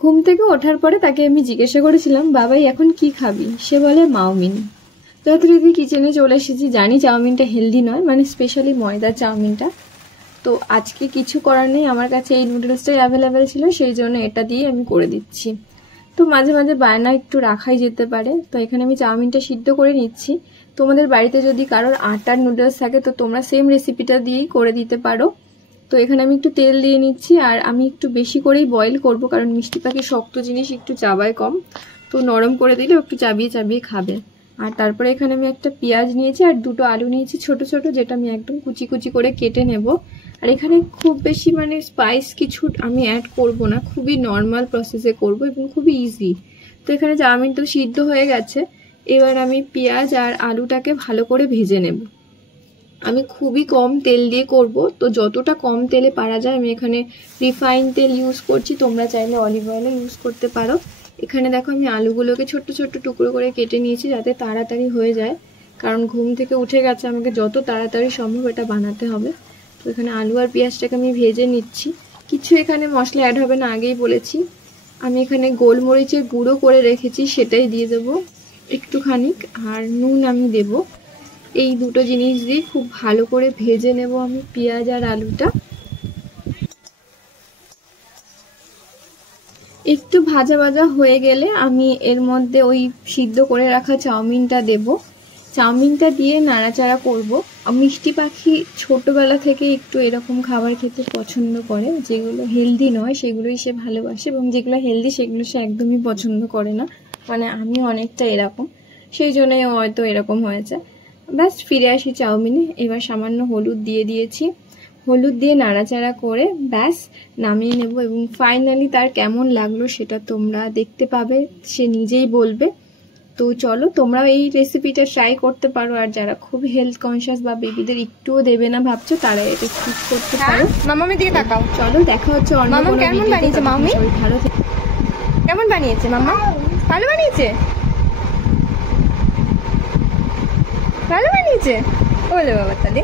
ঘুম থেকে ওঠার পরে তাকে আমি জিজ্ঞাসা করেছিলাম, বাবাই এখন কি খাবি? সে বলে মাউমিন। যথারীতি কিচেনে চলে এসেছি। জানি চাউমিনটা হেলদি নয়, মানে স্পেশালি ময়দার চাউমিনটা। তো আজকে কিছু করার নেই, আমার কাছে এই নুডলসটাই অ্যাভেলেবেল ছিল, সেই জন্য এটা দিয়ে আমি করে দিচ্ছি। তো মাঝে মাঝে বায়না একটু রাখাই যেতে পারে। তো এখানে আমি চাউমিনটা সিদ্ধ করে নিচ্ছি। তোমাদের বাড়িতে যদি কারোর আটার নুডলস থাকে তো তোমরা সেম রেসিপিটা দিয়েই করে দিতে পারো। তো এখানে আমি একটু তেল দিয়ে নিচ্ছি, আর আমি একটু বেশি করেই বয়েল করব, কারণ মিষ্টি পাখি শক্ত জিনিস একটু চাবায় কম, তো নরম করে দিলে একটু চাবিয়ে চাবিয়ে খাবে। আর তারপরে এখানে আমি একটা পেঁয়াজ নিয়েছি আর দুটো আলু নিয়েছি ছোট ছোট, যেটা আমি একদম কুচি কুচি করে কেটে নেব। আর এখানে খুব বেশি মানে স্পাইস কিছু আমি অ্যাড করব না, খুবই নর্মাল প্রসেসে করব এবং খুবই ইজি। তো এখানে চাউমিনটা সিদ্ধ হয়ে গেছে। এবার আমি পেঁয়াজ আর আলুটাকে ভালো করে ভেজে নেব। আমি খুবই কম তেল দিয়ে করব, তো যতটা কম তেলে পারা যায় আমি এখানে রিফাইন তেল ইউজ করছি, তোমরা চাইলে অলিভ অয়েলও ইউজ করতে পারো। এখানে দেখো আমি আলুগুলোকে ছোট্ট ছোট্ট টুকরো করে কেটে নিয়েছি যাতে তাড়াতাড়ি হয়ে যায়, কারণ ঘুম থেকে উঠে গেছে, আমাকে যত তাড়াতাড়ি সম্ভব এটা বানাতে হবে। তো এখানে আলু আর পেঁয়াজটাকে আমি ভেজে নিচ্ছি। কিছু এখানে মশলা অ্যাড হবে না, আগেই বলেছি। আমি এখানে গোলমরিচের গুঁড়ো করে রেখেছি, সেটাই দিয়ে দেবো একটুখানি, আর নুন আমি দেবো। এই দুটো জিনিস দিয়ে খুব ভালো করে ভেজে নেব আমি পেঁয়াজ আর আলুটা। একটু ভাজা ভাজা হয়ে গেলে আমি এর মধ্যে ওই সিদ্ধ করে রাখা চাউমিনটা দেব। চাউমিনটা দিয়ে নাড়াচাড়া করব। মিষ্টি পাখি ছোটবেলা থেকে একটু এরকম খাবার খেতে পছন্দ করে, যেগুলো হেলদি নয় সেগুলোই সে ভালোবাসে, এবং যেগুলো হেলদি সেগুলো সে একদমই পছন্দ করে না। মানে আমি অনেকটা এরকম, সেই জন্যই হয়তো এরকম হয়েছে। ব্যাস ফিরে আসি চাউমিনে। এবার সামান্য হলুদ দিয়ে দিয়েছি, হলুদ দিয়ে নাড়াচাড়া করে ব্যাস নামিয়ে নেব। এবং ফাইনালি তার কেমন লাগলো সেটা তোমরা দেখতে পাবে, সে নিজেই বলবে। তো চলো তোমরাও এই রেসিপিটা ট্রাই করতে পারো, আর যারা খুব হেলথ কনসিয়াস বা বেবিদের একটুও দেবে না ভাবছো তারা এটা স্কিপ করতে পারো। মামামের দিকে তাকাও। চলো দেখা হচ্ছে অন্য কোনো ভিডিওতে। কেমন বানিয়েছে মাম্মি? ভালো কেমন বানিয়েছে মাম্মা? ভালো বানিয়েছে, ভালো বানিয়েছে। ওলে বাবা তাহলে